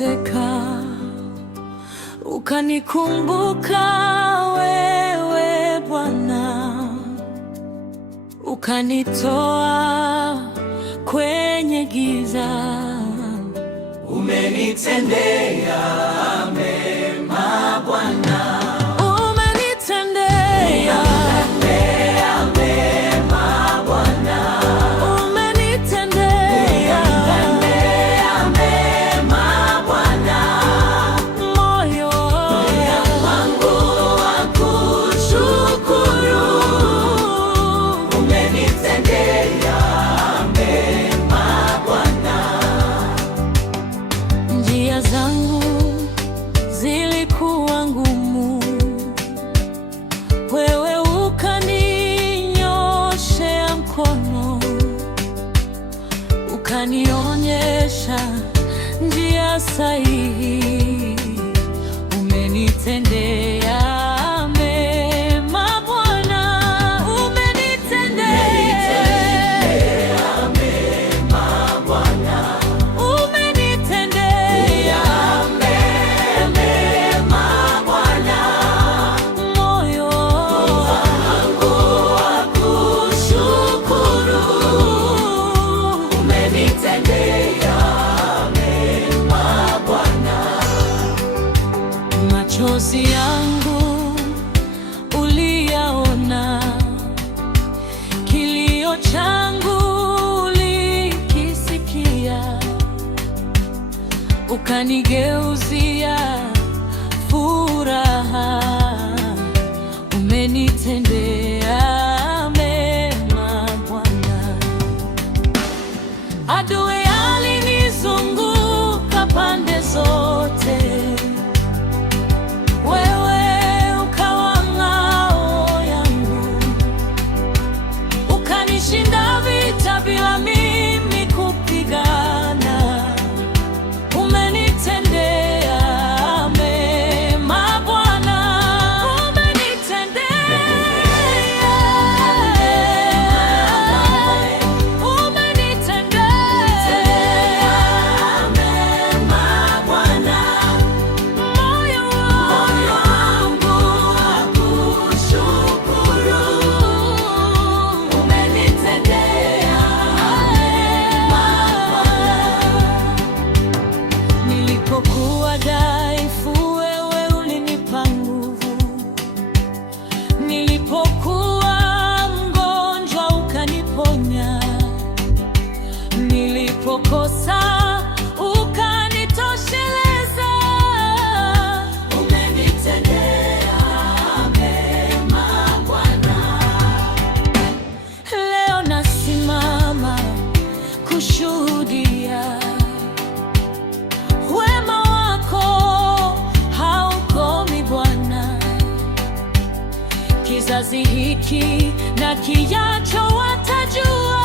nilipoteseka, ukanikumbuka wewe Bwana, ukanitoa kwenye giza. Umenitendea mema Bwana. Njia zangu zilikuwa ngumu, wewe ukaninyoshea mkono, ukanionyesha njia sahihi. Umenitendea machozi yangu uliyaona, kilio changu ulikisikia, ukanigeuzia furaha. Umenitendea mema Bwana. Adui alinizunguka pande zote, bila mimi kupigana. Umenitendea mema Bwana, umenitendea mema Bwana. Moyo wangu wakushukuru. Umenitendea nilipokuwa dhaifu, wewe ulinipa nguvu. Nilipokuwa mgonjwa, ukaniponya. Nilipokosa, ukanitosheleza. Umenitendea mema Bwana. Leo nasimama kushuhudia wema wako haukomi Bwana. Kizazi hiki na kijacho watajua